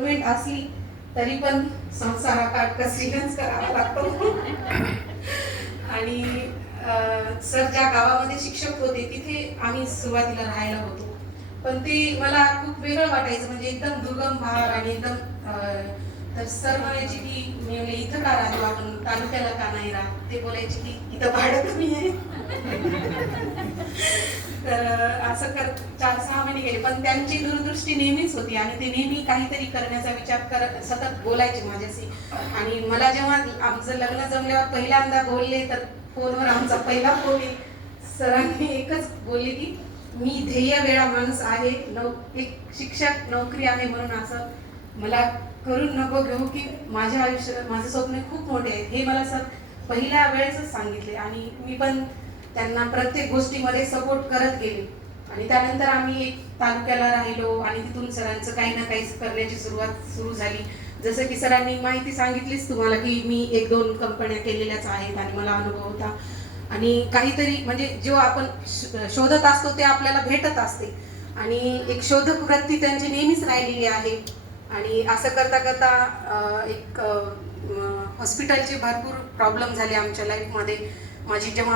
Government असली तरी पण संसार हा काटकसरीनेच करावा लागतो. आणि सर ज्या गावामध्ये शिक्षक होते तिथे आम्ही सुरुवातीला राहायला होतो, पण ते मला खूप वेगळं वाटायचं, म्हणजे एकदम दुर्गम भाग आणि एकदम तर सर म्हणायचे की मी म्हणले इथं का राहतो आपण, तालुक्याला का नाही राहत. ते बोलायचे की इथं भाडं कमी आहे. तर असं कर 4-6 महिने गेले, पण त्यांची दूरदृष्टी नेहमीच होती आणि ते नेहमी काहीतरी करण्याचा विचार करत सतत बोलायचे माझ्याशी. आणि मला जेव्हा आमचं लग्न जमल्यावर पहिल्यांदा बोलले, तर फोनवर आमचा पहिला फोन सरांनी एकच बोलले की मी ध्येय वेळा माणूस आहे, एक शिक्षक नोकरी आहे म्हणून असं मला करून नको घेऊ, की माझ्या आयुष्यात माझं स्वप्न खूप मोठे आहे, हे मला सर पहिल्या वेळेसच सांगितले. आणि मी पण त्यांना प्रत्येक गोष्टीमध्ये सपोर्ट करत गेले. आणि त्यानंतर आम्ही एक तालुक्याला राहिलो आणि तिथून सरांचं काही ना काही करण्याची सुरुवात सुरू झाली. जसं की सरांनी माहिती सांगितलीच तुम्हाला की मी 1-2 कंपन्या केलेल्याच आहेत आणि मला अनुभव होता. आणि काहीतरी म्हणजे जेव्हा आपण शोधत असतो ते आपल्याला भेटत असते आणि एक शोधक वृत्ती त्यांची नेहमीच राहिलेली आहे. आणि असं करता करता एक हॉस्पिटलचे भरपूर प्रॉब्लेम झाले आमच्या लाईफमध्ये. माझी जेव्हा